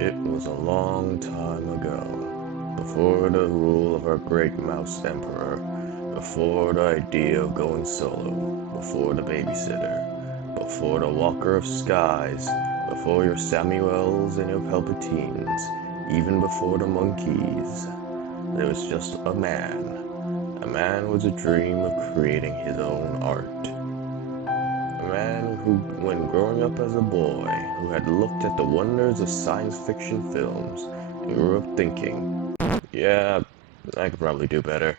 It was a long time ago, before the rule of our great mouse emperor, before the idea of going solo, before the babysitter, before the walker of skies, before your Samuels and your Palpatines, even before the monkeys. There was just a man. A man with a dream of creating his own art. A man who, when growing up as a boy, who had looked at the wonders of science fiction films and grew up thinking, yeah, I could probably do better.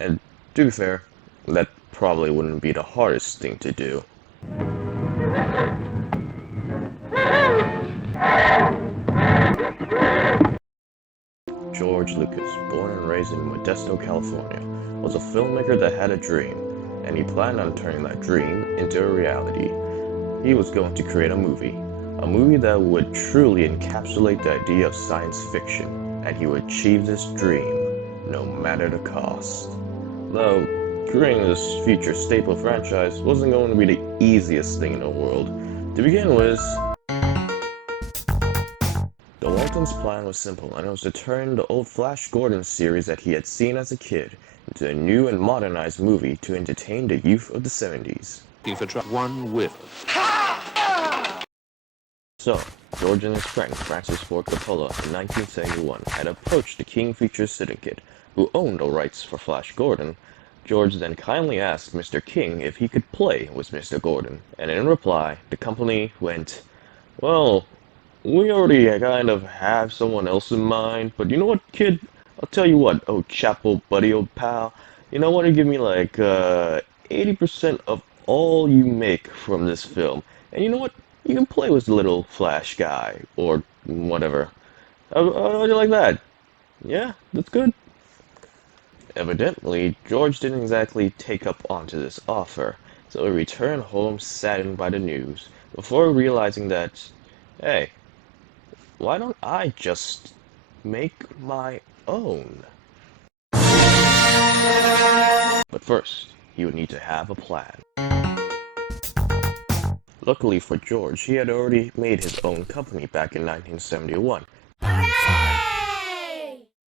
And to be fair, that probably wouldn't be the hardest thing to do. George Lucas, born and raised in Modesto, California, was a filmmaker that had a dream, and he planned on turning that dream into a reality. He was going to create a movie that would truly encapsulate the idea of science fiction, and he would achieve this dream, no matter the cost. Though, creating this future staple franchise wasn't going to be the easiest thing in the world. To begin with, the Walton's plan was simple, and it was to turn the old Flash Gordon series that he had seen as a kid into a new and modernized movie to entertain the youth of the 70s. One with. So, George and his friend Francis Ford Coppola in 1971 had approached the King Features Syndicate, who owned the rights for Flash Gordon. George then kindly asked Mr. King if he could play with Mr. Gordon, and in reply, the company went, "Well, we already kind of have someone else in mind, but you know what, kid? I'll tell you what, oh chapel buddy, old pal, you know what, you give me like 80% of all you make from this film, and you know what, you can play with the little Flash guy, or whatever. How do you like that? Yeah, that's good." Evidently, George didn't exactly take up onto this offer, so he returned home saddened by the news, before realizing that, hey, why don't I just make my own? But first, he would need to have a plan. Luckily for George, he had already made his own company back in 1971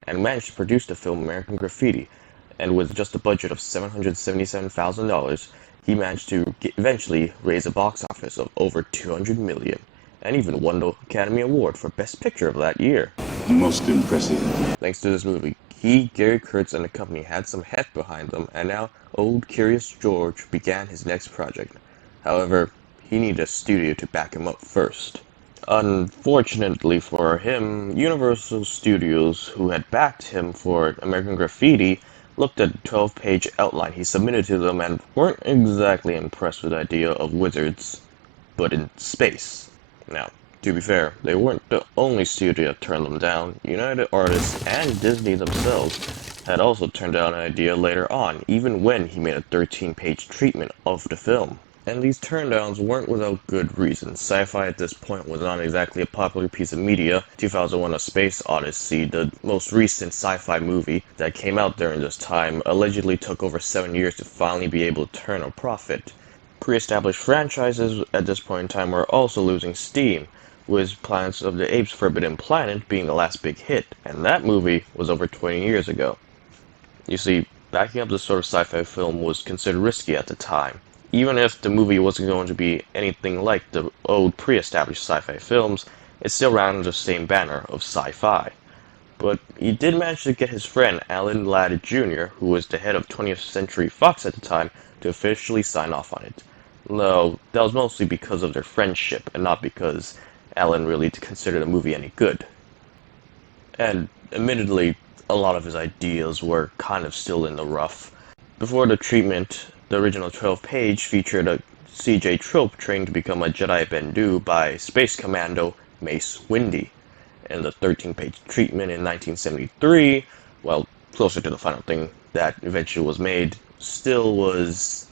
and managed to produce the film American Graffiti, and with just a budget of $777,000, he managed to eventually raise a box office of over $200 million, and even won the Academy Award for Best Picture of that year. Most impressive. Thanks to this movie, he, Gary Kurtz, and the company had some heft behind them, and now old Curious George began his next project. However, he needed a studio to back him up first. Unfortunately for him, Universal Studios, who had backed him for American Graffiti, looked at the 12-page outline he submitted to them and weren't exactly impressed with the idea of wizards, but in space. Now, to be fair, they weren't the only studio to turn them down. United Artists and Disney themselves had also turned down an idea later on, even when he made a 13-page treatment of the film. And these turndowns weren't without good reason. Sci-fi at this point was not exactly a popular piece of media. 2001: A Space Odyssey, the most recent sci-fi movie that came out during this time, allegedly took over 7 years to finally be able to turn a profit. Pre-established franchises at this point in time were also losing steam, with Planet of the Apes: Forbidden Planet being the last big hit, and that movie was over 20 years ago. You see, backing up this sort of sci-fi film was considered risky at the time. Even if the movie wasn't going to be anything like the old pre-established sci-fi films, it still ran under the same banner of sci-fi. But he did manage to get his friend Alan Ladd Jr., who was the head of 20th Century Fox at the time, to officially sign off on it. Though that was mostly because of their friendship, and not because Alan really considered the movie any good. And admittedly, a lot of his ideas were kind of still in the rough. Before the treatment, the original 12-page featured a CJ trope trained to become a Jedi Bendu by Space Commando Mace Windu. And the 13-page treatment in 1973, well, closer to the final thing that eventually was made, still was,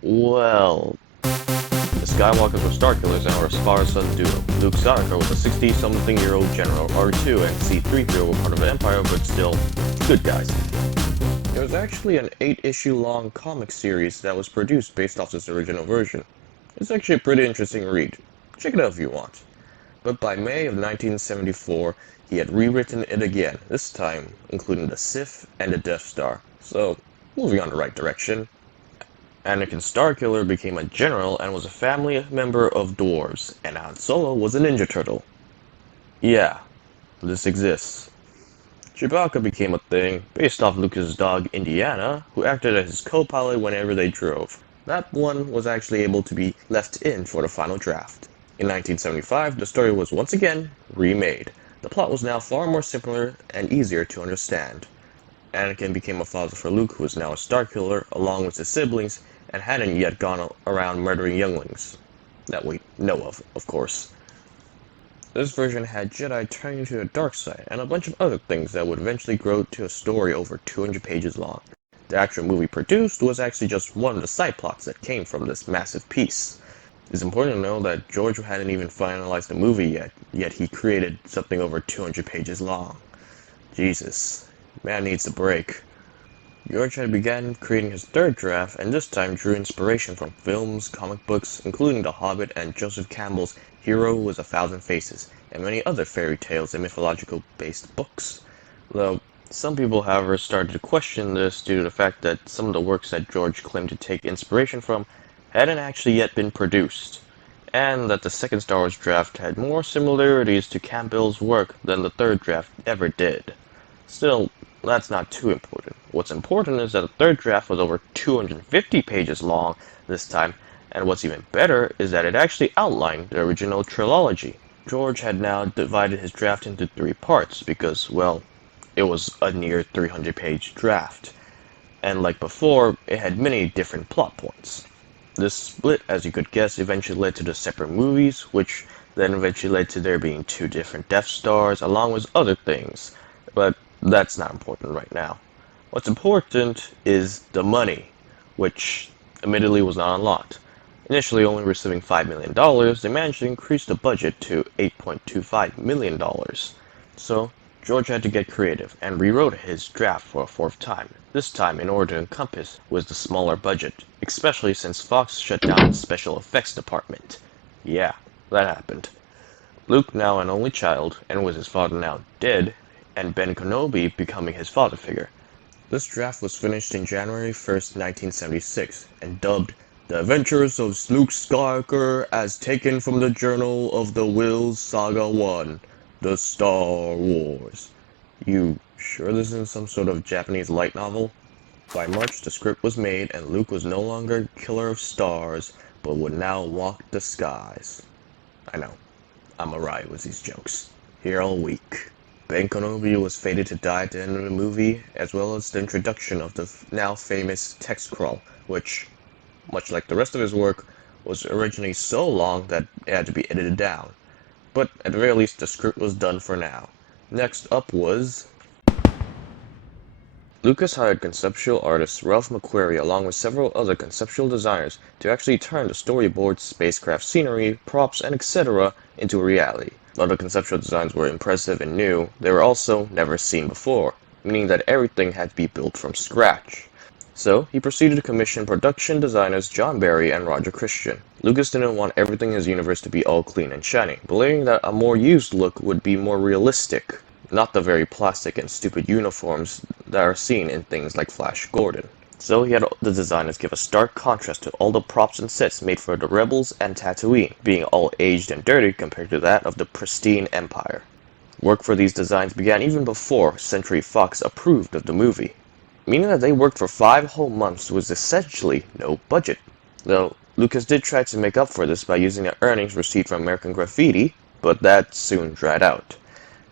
well, the Skywalkers were Starkillers and were a father-son duo. Luke Skywalker was a 60-something-year-old general. R2 and C-3PO were part of the Empire, but still good guys. There was actually an 8-issue long comic series that was produced based off this original version. It's actually a pretty interesting read. Check it out if you want. But by May of 1974, he had rewritten it again, this time including the Sith and the Death Star. So, moving on the right direction. Anakin Starkiller became a general and was a family member of dwarves, and Han Solo was a Ninja Turtle. Yeah, this exists. Chewbacca became a thing based off Lucas' dog Indiana, who acted as his co-pilot whenever they drove. That one was actually able to be left in for the final draft. In 1975, the story was once again remade. The plot was now far more simpler and easier to understand. Anakin became a father for Luke, who was now a Starkiller, along with his siblings, and hadn't yet gone around murdering younglings. That we know of course. This version had Jedi turning to the dark side, and a bunch of other things that would eventually grow to a story over 200 pages long. The actual movie produced was actually just one of the side plots that came from this massive piece. It's important to know that George hadn't even finalized the movie yet he created something over 200 pages long. Jesus, man needs a break. George had begun creating his third draft, and this time drew inspiration from films, comic books, including The Hobbit and Joseph Campbell's Hero with a Thousand Faces, and many other fairy tales and mythological-based books. Though, some people, however, started to question this due to the fact that some of the works that George claimed to take inspiration from hadn't actually yet been produced, and that the second Star Wars draft had more similarities to Campbell's work than the third draft ever did. Still, that's not too important. What's important is that the third draft was over 250 pages long this time, and what's even better is that it actually outlined the original trilogy. George had now divided his draft into 3 parts because, well, it was a near 300-page draft, and like before, it had many different plot points. This split, as you could guess, eventually led to the separate movies, which then eventually led to there being 2 different Death Stars, along with other things, but that's not important right now. What's important is the money, which admittedly was not a lot. Initially only receiving $5 million, they managed to increase the budget to $8.25 million. So, George had to get creative, and rewrote his draft for a 4th time, this time in order to encompass with the smaller budget, especially since Fox shut down its special effects department. Yeah, that happened. Luke, now an only child, and with his father now dead, and Ben Kenobi becoming his father figure. This draft was finished in January 1st, 1976, and dubbed The Adventures of Luke Skywalker as taken from the Journal of the Wills Saga 1, The Star Wars. You sure this isn't some sort of Japanese light novel? By March, the script was made, and Luke was no longer killer of stars, but would now walk the skies. I know, I'm alright with these jokes. Here all week. Ben Kenobi was fated to die at the end of the movie, as well as the introduction of the now famous text crawl, which, much like the rest of his work, was originally so long that it had to be edited down. But at the very least, the script was done for now. Next up was... Lucas hired conceptual artist Ralph McQuarrie along with several other conceptual designers to actually turn the storyboards, spacecraft scenery, props, and etc. into a reality. While the conceptual designs were impressive and new, they were also never seen before, meaning that everything had to be built from scratch. So, he proceeded to commission production designers John Barry and Roger Christian. Lucas didn't want everything in his universe to be all clean and shiny, believing that a more used look would be more realistic, not the very plastic and stupid uniforms that are seen in things like Flash Gordon. So he had the designers give a stark contrast to all the props and sets made for the Rebels and Tatooine, being all aged and dirty compared to that of the pristine Empire. Work for these designs began even before Century Fox approved of the movie, meaning that they worked for 5 whole months with essentially no budget. Though Lucas did try to make up for this by using the earnings received from American Graffiti, but that soon dried out.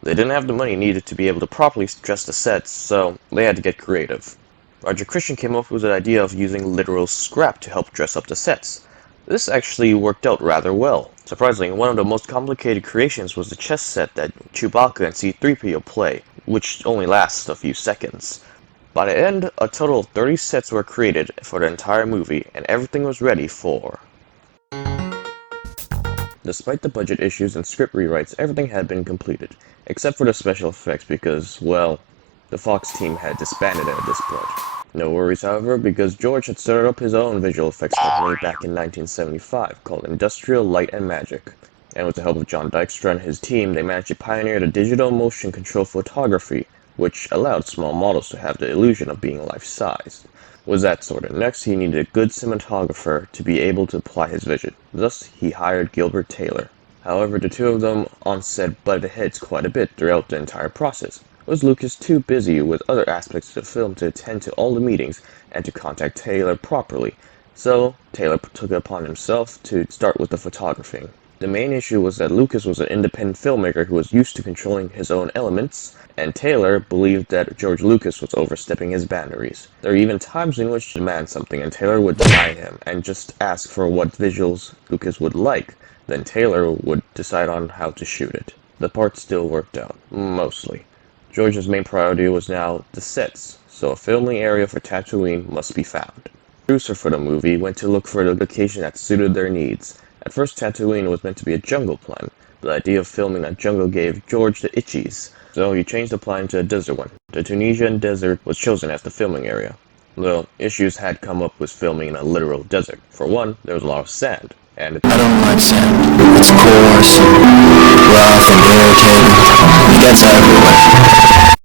They didn't have the money needed to be able to properly dress the sets, so they had to get creative. Roger Christian came up with the idea of using literal scrap to help dress up the sets. This actually worked out rather well. Surprisingly, one of the most complicated creations was the chess set that Chewbacca and C-3PO play, which only lasts a few seconds. By the end, a total of 30 sets were created for the entire movie, and everything was ready for... Despite the budget issues and script rewrites, everything had been completed, except for the special effects because, well, the Fox team had disbanded at this point. No worries, however, because George had started up his own visual effects company back in 1975 called Industrial Light and Magic. And with the help of John Dykstra and his team, they managed to pioneer the digital motion control photography, which allowed small models to have the illusion of being life-size. With that sorted, next he needed a good cinematographer to be able to apply his vision. Thus, he hired Gilbert Taylor. However, the two of them on set butted heads quite a bit throughout the entire process. Was Lucas too busy with other aspects of the film to attend to all the meetings and to contact Taylor properly? So, Taylor took it upon himself to start with the photographing. The main issue was that Lucas was an independent filmmaker who was used to controlling his own elements, and Taylor believed that George Lucas was overstepping his boundaries. There were even times in which he demanded something and Taylor would deny him and just ask for what visuals Lucas would like. Then Taylor would decide on how to shoot it. The part still worked out, mostly. George's main priority was now the sets, so a filming area for Tatooine must be found. The producer for the movie went to look for a location that suited their needs. At first, Tatooine was meant to be a jungle plan, but the idea of filming a jungle gave George the itchies, so he changed the plan to a desert one. The Tunisian desert was chosen as the filming area. Though issues had come up with filming in a literal desert. For one, there was a lot of sand, and I don't like sand. It's coarse and rough and irritating. It gets everywhere.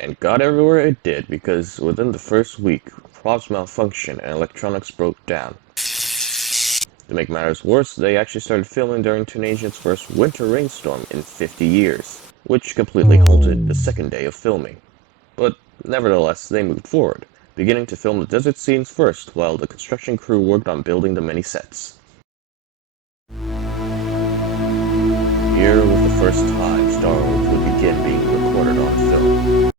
and got everywhere it did because within the first week, props malfunctioned and electronics broke down. To make matters worse, they actually started filming during Tunisia's first winter rainstorm in 50 years, which completely halted the second day of filming. But nevertheless, they moved forward, beginning to film the desert scenes first while the construction crew worked on building the many sets. Here was the first time Star Wars would begin being recorded on film.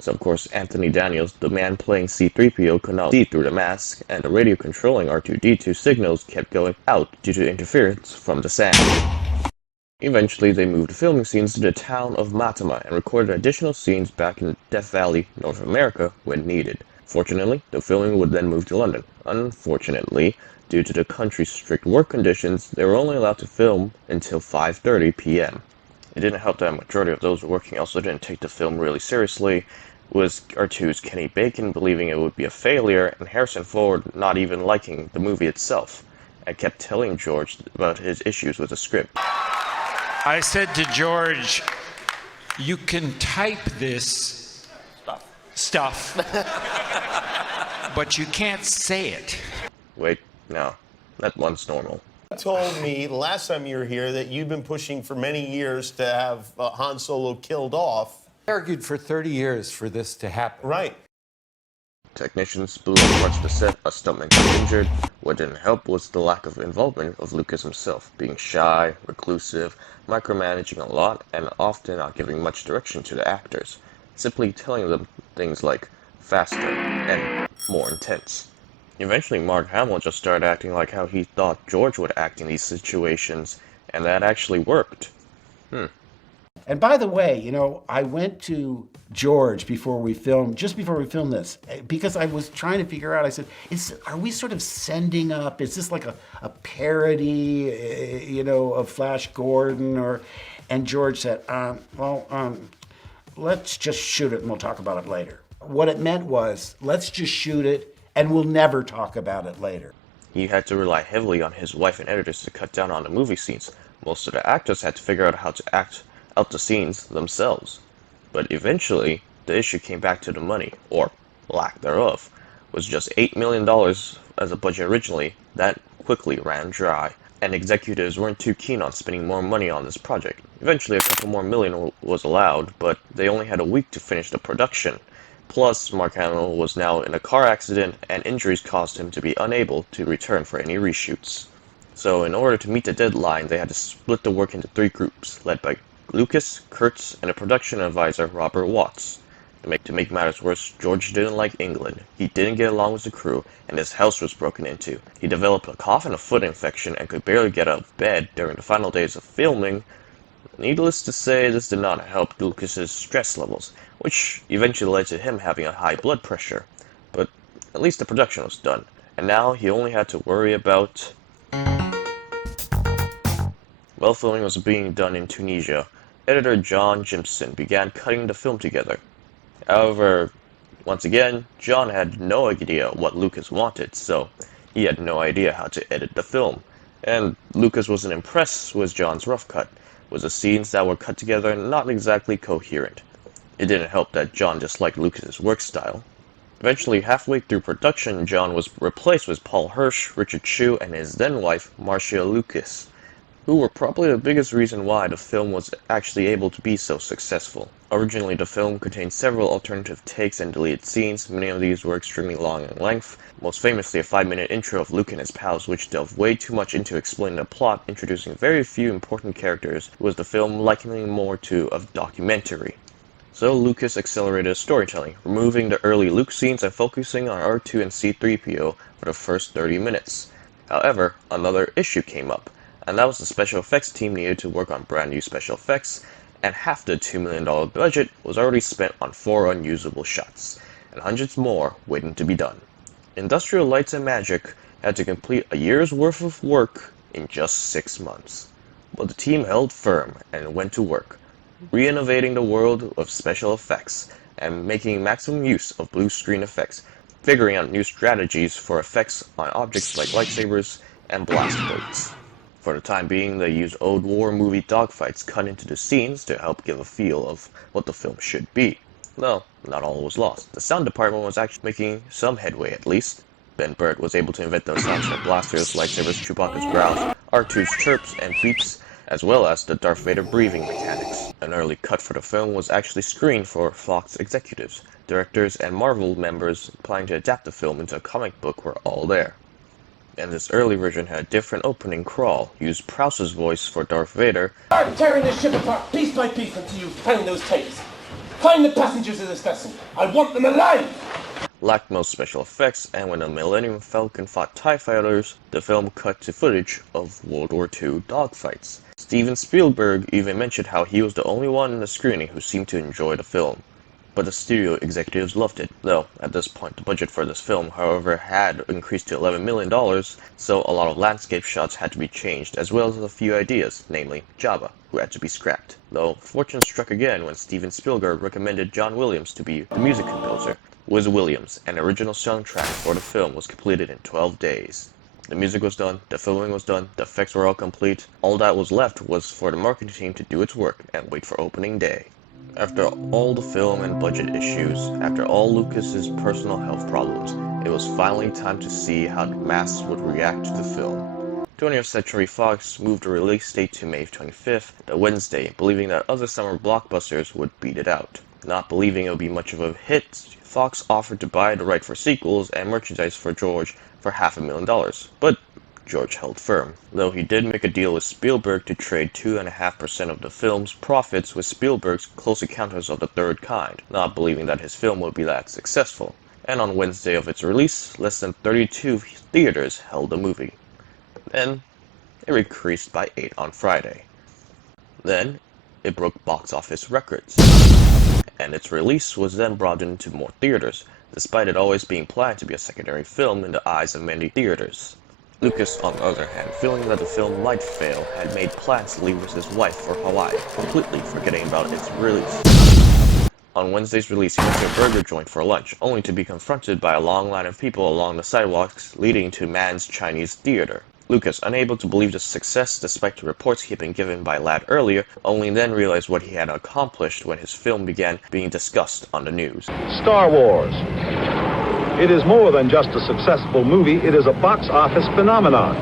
So of course Anthony Daniels, the man playing C-3PO, could not see through the mask, and the radio controlling R2-D2 signals kept going out due to interference from the sand. Eventually they moved the filming scenes to the town of Matama and recorded additional scenes back in Death Valley, North America when needed. Fortunately, the filming would then move to London. Unfortunately, due to the country's strict work conditions, they were only allowed to film until 5:30 p.m. It didn't help that a majority of those working also didn't take the film really seriously, with R2's Kenny Bacon believing it would be a failure, and Harrison Ford not even liking the movie itself, and kept telling George about his issues with the script. I said to George, you can type this stuff, but you can't say it. Wait, no, that one's normal. You told me last time you were here that you've been pushing for many years to have Han Solo killed off. I argued for 30 years for this to happen. Right. Technicians blew up parts of the set, a stuntman got injured. What didn't help was the lack of involvement of Lucas himself, being shy, reclusive, micromanaging a lot, and often not giving much direction to the actors, simply telling them things like faster and more intense. Eventually Mark Hamill just started acting like how he thought George would act in these situations, and that actually worked. And by the way, you know, I went to George just before we filmed this, because I was trying to figure out, I said, are we sort of sending up, is this like a parody, of Flash Gordon, and George said, let's just shoot it and we'll talk about it later. What it meant was, let's just shoot it and we'll never talk about it later. He had to rely heavily on his wife and editors to cut down on the movie scenes. Most of the actors had to figure out how to act out the scenes themselves. But eventually, the issue came back to the money, or lack thereof. Was just $8 million as a budget originally, that quickly ran dry, and executives weren't too keen on spending more money on this project. Eventually a couple more million was allowed, but they only had a week to finish the production. Plus, Mark Hamill was now in a car accident, and injuries caused him to be unable to return for any reshoots. So in order to meet the deadline, they had to split the work into 3 groups, led by Lucas, Kurtz, and a production advisor, Robert Watts. To make matters worse, George didn't like England. He didn't get along with the crew, and his house was broken into. He developed a cough and a foot infection and could barely get out of bed during the final days of filming. Needless to say, this did not help Lucas's stress levels, which eventually led to him having a high blood pressure. But at least the production was done, and now he only had to worry about... While filming was being done in Tunisia, editor John Jimson began cutting the film together. However, once again, John had no idea what Lucas wanted, so he had no idea how to edit the film. And Lucas wasn't impressed with John's rough cut, with the scenes that were cut together not exactly coherent. It didn't help that John disliked Lucas's work style. Eventually, halfway through production, John was replaced with Paul Hirsch, Richard Chew, and his then-wife, Marcia Lucas, who were probably the biggest reason why the film was actually able to be so successful. Originally, the film contained several alternative takes and deleted scenes. Many of these were extremely long in length, most famously a 5-minute intro of Luke and his pals, which delved way too much into explaining the plot, introducing very few important characters, with the film likening more to a documentary. So Lucas accelerated storytelling, removing the early Luke scenes and focusing on R2 and C-3PO for the first 30 minutes. However, another issue came up, and that was the special effects team needed to work on brand new special effects, and half the $2 million budget was already spent on 4 unusable shots, and hundreds more waiting to be done. Industrial Lights and Magic had to complete a year's worth of work in just 6 months. But the team held firm and went to work, re-innovating the world of special effects and making maximum use of blue screen effects, figuring out new strategies for effects on objects like lightsabers and blast blades. For the time being, they used old war movie dogfights cut into the scenes to help give a feel of what the film should be. Though, not all was lost. The sound department was actually making some headway at least. Ben Burtt was able to invent those sounds for blasters, lightsabers, Chewbacca's growls, R2's chirps and beeps, as well as the Darth Vader breathing mechanics. An early cut for the film was actually screened for Fox executives. Directors and Marvel members planning to adapt the film into a comic book were all there. And this early version had a different opening crawl, used Prowse's voice for Darth Vader. I'm tearing this ship apart piece by piece until you find those tapes. Find the passengers of this vessel. I want them alive! Lacked most special effects, and when the Millennium Falcon fought TIE fighters, the film cut to footage of World War II dogfights. Steven Spielberg even mentioned how he was the only one in the screening who seemed to enjoy the film. But the studio executives loved it, though at this point the budget for this film, however, had increased to $11 million, so a lot of landscape shots had to be changed, as well as a few ideas, namely Jabba, who had to be scrapped. Though fortune struck again when Steven Spielberg recommended John Williams to be the music composer. Wiz Williams, an original soundtrack for the film, was completed in 12 days. The music was done, the filming was done, the effects were all complete. All that was left was for the marketing team to do its work and wait for opening day. After all the film and budget issues, after all Lucas's personal health problems, it was finally time to see how the masses would react to the film. 20th Century Fox moved the release date to May 25th, the Wednesday, believing that other summer blockbusters would beat it out. Not believing it would be much of a hit, Fox offered to buy the right for sequels and merchandise for George for $500,000, but George held firm, though he did make a deal with Spielberg to trade 2.5% of the film's profits with Spielberg's Close Encounters of the Third Kind, not believing that his film would be that successful. And on Wednesday of its release, less than 32 theaters held the movie. Then, it increased by 8 on Friday. Then, it broke box office records. And its release was then brought into more theaters, despite it always being planned to be a secondary film in the eyes of many theaters. Lucas, on the other hand, feeling that the film might fail, had made plans to leave with his wife for Hawaii, completely forgetting about its release. On Wednesday's release, he went to a burger joint for lunch, only to be confronted by a long line of people along the sidewalks leading to Mann's Chinese Theater. Lucas, unable to believe the success despite the reports he had been given by Ladd earlier, only then realized what he had accomplished when his film began being discussed on the news. Star Wars. It is more than just a successful movie, it is a box office phenomenon.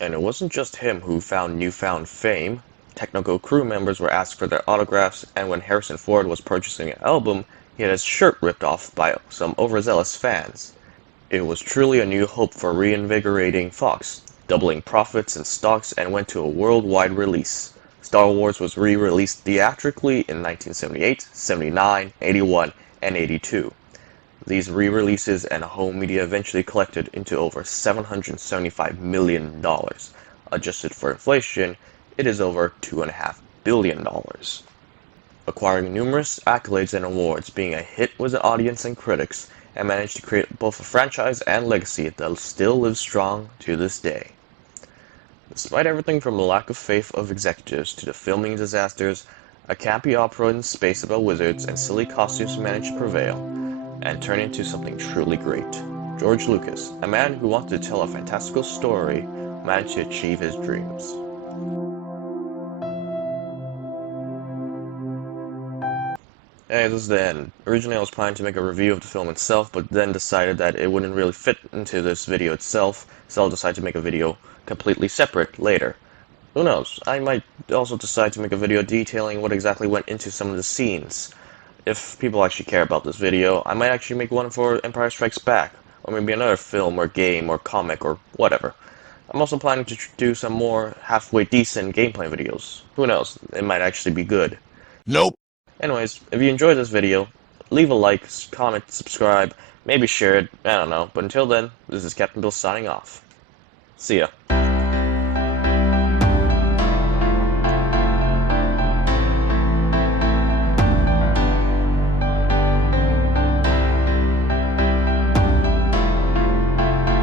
And it wasn't just him who found newfound fame. Technical crew members were asked for their autographs, and when Harrison Ford was purchasing an album, he had his shirt ripped off by some overzealous fans. It was truly a new hope for reinvigorating Fox, doubling profits and stocks, and went to a worldwide release. Star Wars was re-released theatrically in 1978, 79, 81, and 82. These re-releases and home media eventually collected into over $775 million. Adjusted for inflation, it is over $2.5 billion. Acquiring numerous accolades and awards, being a hit with the audience and critics, and managed to create both a franchise and legacy that still lives strong to this day. Despite everything from the lack of faith of executives to the filming disasters, a campy opera in space about wizards and silly costumes managed to prevail, and turn into something truly great. George Lucas, a man who wanted to tell a fantastical story managed to achieve his dreams. Hey, this is the end. Originally I was planning to make a review of the film itself, but then decided that it wouldn't really fit into this video itself, so I'll decide to make a video completely separate later. Who knows, I might also decide to make a video detailing what exactly went into some of the scenes. If people actually care about this video, I might actually make one for Empire Strikes Back, or maybe another film or game or comic or whatever. I'm also planning to do some more halfway decent gameplay videos. Who knows, it might actually be good. Nope. Anyways, if you enjoyed this video, leave a like, comment, subscribe, maybe share it, I don't know. But until then, this is Captain Bill signing off. See ya.